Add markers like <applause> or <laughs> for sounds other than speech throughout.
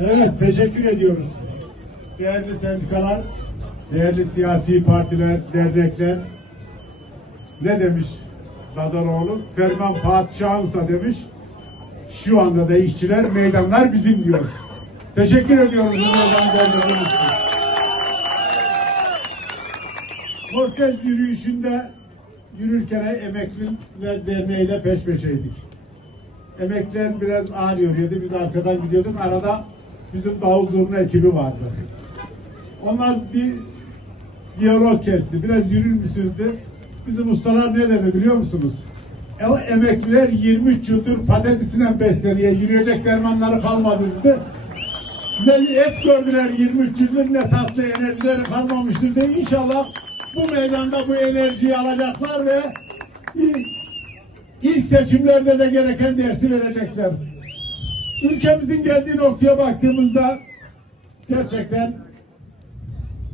Evet, teşekkür ediyoruz. Değerli sendikalar, değerli siyasi partiler, dernekler, ne demiş Dadaroğlu? Ferman padişahınsa demiş, şu anda da işçiler meydanlar bizim diyor. Teşekkür ediyoruz bu meydan yürüyüşünde yürürken Emekliler Derneği'yle peş peşeydik. Emekliler biraz ağır yürüyordu. Biz arkadan gidiyorduk. Arada bizim davul zurna ekibi vardı. Onlar bir diyalog kesti. Biraz yürür müsünüz dedi. Bizim ustalar ne dedi biliyor musunuz? E- Emekliler 23 yıldır patatesine besleniyor. Yürüyecek dermanları kalmadı dedi. Ne hep gördüler 23 yıldır ne tatlı enerjileri kalmamıştır diye. İnşallah bu meydanda bu enerjiyi alacaklar ve ilk seçimlerde de gereken dersi verecekler. Ülkemizin geldiği noktaya baktığımızda gerçekten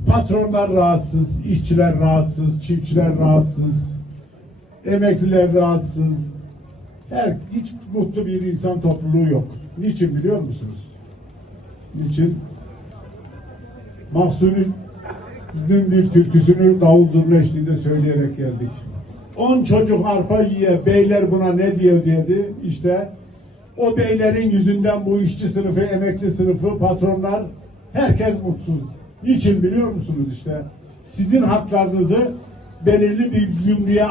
patronlar rahatsız, işçiler rahatsız, çiftçiler rahatsız, emekliler rahatsız. Her hiç mutlu bir insan topluluğu yok. Niçin biliyor musunuz? Niçin? Mahsulün dün bir türküsünü davul zurna eşliğinde söyleyerek geldik. On çocuk arpa yiye, beyler buna ne diyor dedi. İşte o beylerin yüzünden bu işçi sınıfı, emekli sınıfı, patronlar herkes mutsuz. Niçin biliyor musunuz işte? Sizin haklarınızı belirli bir zümreye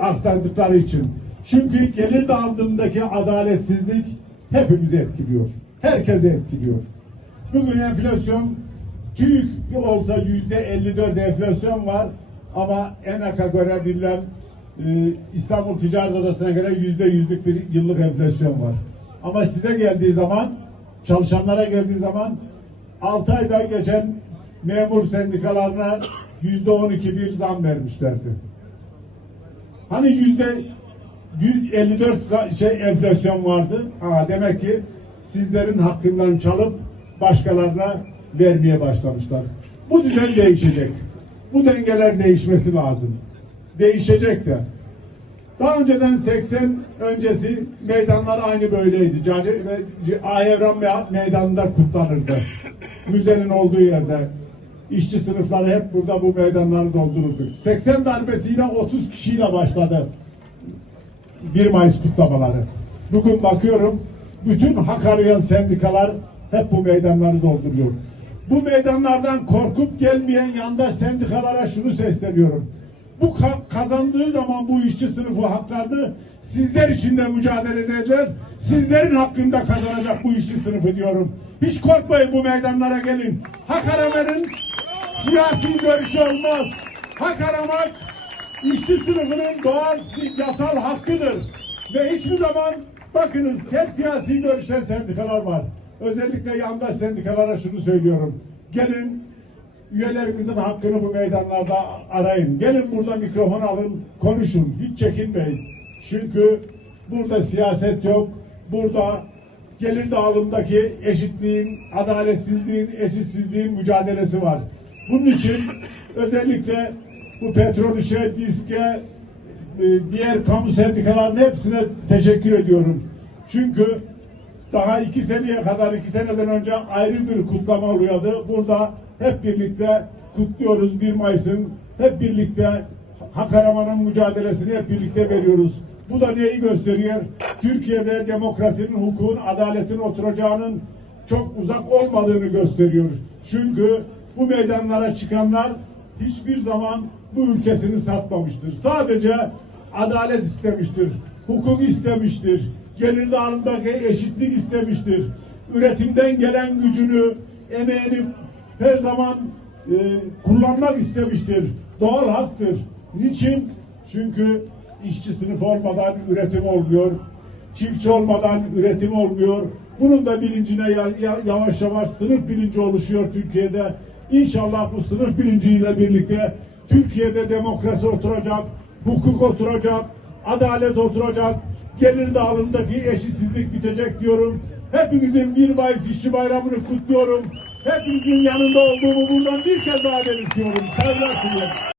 aktardıkları için. Çünkü gelir dağılımındaki adaletsizlik hepimizi etkiliyor. Herkese etkiliyor. Bugün enflasyon TÜİK olsa yüzde 54 enflasyon var ama ENAK'a göre bilmem e, İstanbul Ticaret Odası'na göre yüzde yüzlük bir yıllık enflasyon var. Ama size geldiği zaman çalışanlara geldiği zaman 6 ayda geçen memur sendikalarına yüzde 12 bir zam vermişlerdi. Hani yüzde 54 za- şey enflasyon vardı. Ha, demek ki sizlerin hakkından çalıp başkalarına vermeye başlamışlar. Bu düzen değişecek. Bu dengeler değişmesi lazım. Değişecek de. Daha önceden 80 öncesi meydanlar aynı böyleydi. Cari ve Ayevran Me- meydanında kutlanırdı. <laughs> Müzenin olduğu yerde. İşçi sınıfları hep burada bu meydanları doldururdu. 80 darbesiyle 30 kişiyle başladı 1 Mayıs kutlamaları. Bugün bakıyorum bütün hak arayan sendikalar hep bu meydanları dolduruyor. Bu meydanlardan korkup gelmeyen yandaş sendikalara şunu sesleniyorum. Bu ka- kazandığı zaman bu işçi sınıfı haklarını sizler için de mücadele ederler. Sizlerin hakkında kazanacak bu işçi sınıfı diyorum. Hiç korkmayın bu meydanlara gelin. Hak aramanın siyasi görüşü olmaz. Hak aramak işçi sınıfının doğal yasal hakkıdır. Ve hiçbir zaman bakınız hep siyasi görüşten sendikalar var. Özellikle yandaş sendikalara şunu söylüyorum. Gelin üyelerinizin hakkını bu meydanlarda arayın. Gelin burada mikrofon alın, konuşun. Hiç çekinmeyin. Çünkü burada siyaset yok. Burada gelir dağılımdaki eşitliğin, adaletsizliğin, eşitsizliğin mücadelesi var. Bunun için özellikle bu petrol işe, diske, e, diğer kamu sendikalarının hepsine teşekkür ediyorum. Çünkü daha iki seneye kadar, iki seneden önce ayrı bir kutlama oluyordu. Burada hep birlikte kutluyoruz 1 Mayıs'ın. Hep birlikte hak aramanın mücadelesini hep birlikte veriyoruz. Bu da neyi gösteriyor? Türkiye'de demokrasinin, hukukun, adaletin oturacağının çok uzak olmadığını gösteriyor. Çünkü bu meydanlara çıkanlar hiçbir zaman bu ülkesini satmamıştır. Sadece adalet istemiştir, hukuk istemiştir, gelir dağılımdaki eşitlik istemiştir. Üretimden gelen gücünü, emeğini her zaman e, kullanmak istemiştir. Doğal haktır. Niçin? Çünkü işçi sınıfı olmadan üretim olmuyor. Çiftçi olmadan üretim olmuyor. Bunun da bilincine ya- ya- yavaş yavaş sınıf bilinci oluşuyor Türkiye'de. İnşallah bu sınıf bilinciyle birlikte Türkiye'de demokrasi oturacak, hukuk oturacak, adalet oturacak, gelir dağılımındaki eşitsizlik bitecek diyorum. Hepinizin 1 Mayıs İşçi Bayramı'nı kutluyorum. Hepinizin yanında olduğumu buradan bir kez daha belirtiyorum. Saygılar sunuyorum.